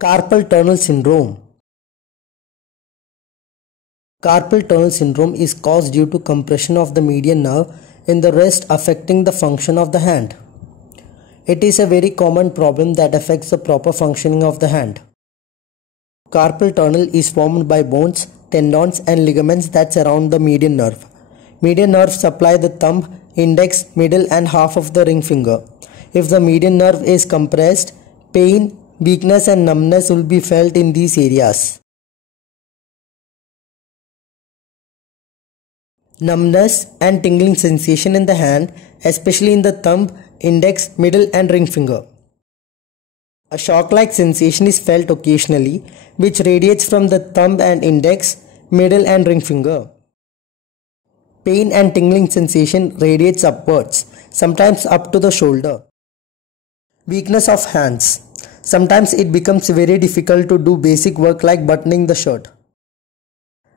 Carpal tunnel syndrome. Carpal tunnel syndrome is caused due to compression of the median nerve in the wrist affecting the function of the hand. It is a very common problem that affects the proper functioning of the hand. Carpal tunnel is formed by bones, tendons and ligaments that surround the median nerve. Median nerve supply the thumb, index, middle and half of the ring finger. If the median nerve is compressed, pain, weakness and numbness will be felt in these areas. Numbness and tingling sensation in the hand, especially in the thumb, index, middle and ring finger. A shock-like sensation is felt occasionally, which radiates from the thumb and index, middle and ring finger. Pain and tingling sensation radiates upwards, sometimes up to the shoulder. Weakness of hands. Sometimes it becomes very difficult to do basic work like buttoning the shirt.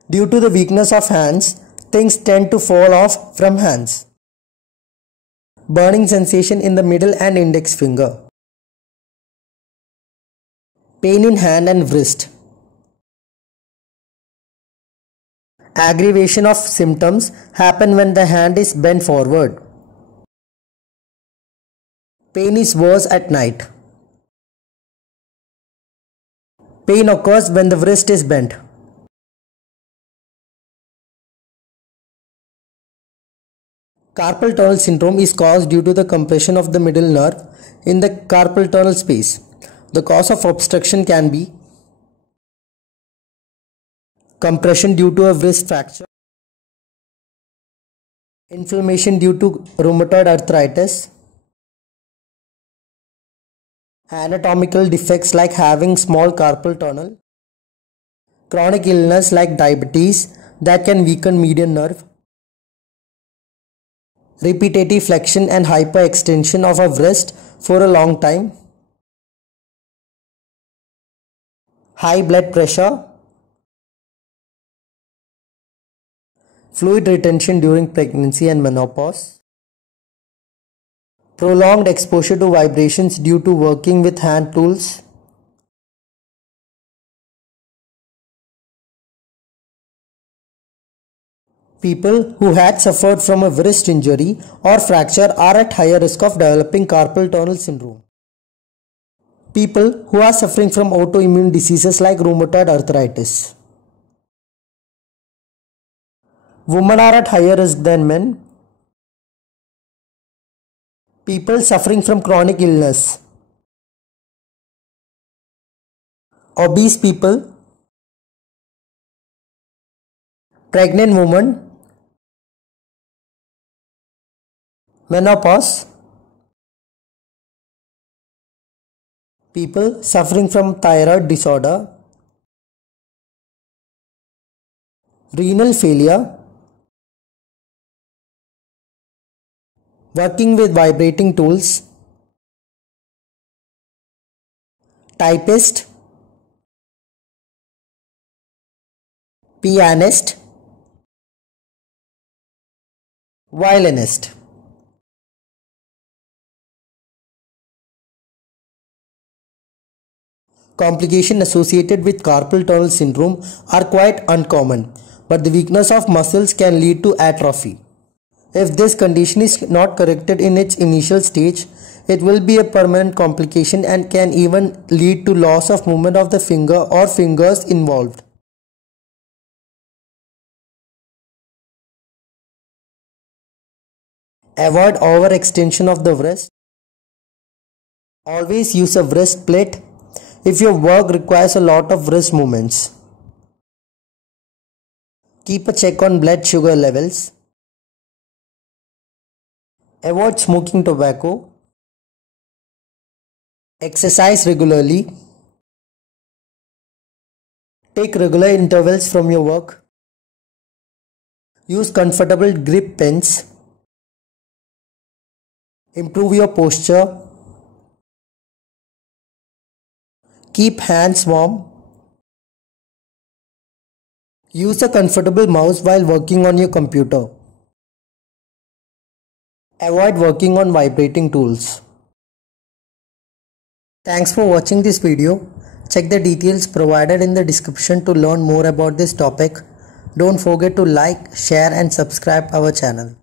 Due to the weakness of hands, things tend to fall off from hands. Burning sensation in the middle and index finger. Pain in hand and wrist. Aggravation of symptoms happen when the hand is bent forward. Pain is worse at night. Pain occurs when the wrist is bent. Carpal tunnel syndrome is caused due to the compression of the middle nerve in the carpal tunnel space. The cause of obstruction can be compression due to a wrist fracture, inflammation due to rheumatoid arthritis, anatomical defects like having small carpal tunnel, chronic illness like diabetes that can weaken median nerve, repetitive flexion and hyperextension of a wrist for a long time, high blood pressure, fluid retention during pregnancy and menopause, prolonged exposure to vibrations due to working with hand tools, people who had suffered from a wrist injury or fracture are at higher risk of developing carpal tunnel syndrome. People who are suffering from autoimmune diseases like rheumatoid arthritis. Women are at higher risk than men. People suffering from chronic illness. Obese people. Pregnant women. Menopause. People suffering from thyroid disorder. Renal failure. Working with vibrating tools. Typist. Pianist. Violinist. Complications associated with carpal tunnel syndrome are quite uncommon, but the weakness of muscles can lead to atrophy. If this condition is not corrected in its initial stage, it will be a permanent complication and can even lead to loss of movement of the finger or fingers involved. Avoid overextension of the wrist. Always use a wrist plate if your work requires a lot of wrist movements. Keep a check on blood sugar levels. Avoid smoking tobacco. Exercise regularly. Take regular intervals from your work. Use comfortable grip pens. Improve your posture. Keep hands warm. Use a comfortable mouse while working on your computer. Avoid working on vibrating tools. Thanks for watching this video. Check the details provided in the description to learn more about this topic. Don't forget to like, share and subscribe our channel.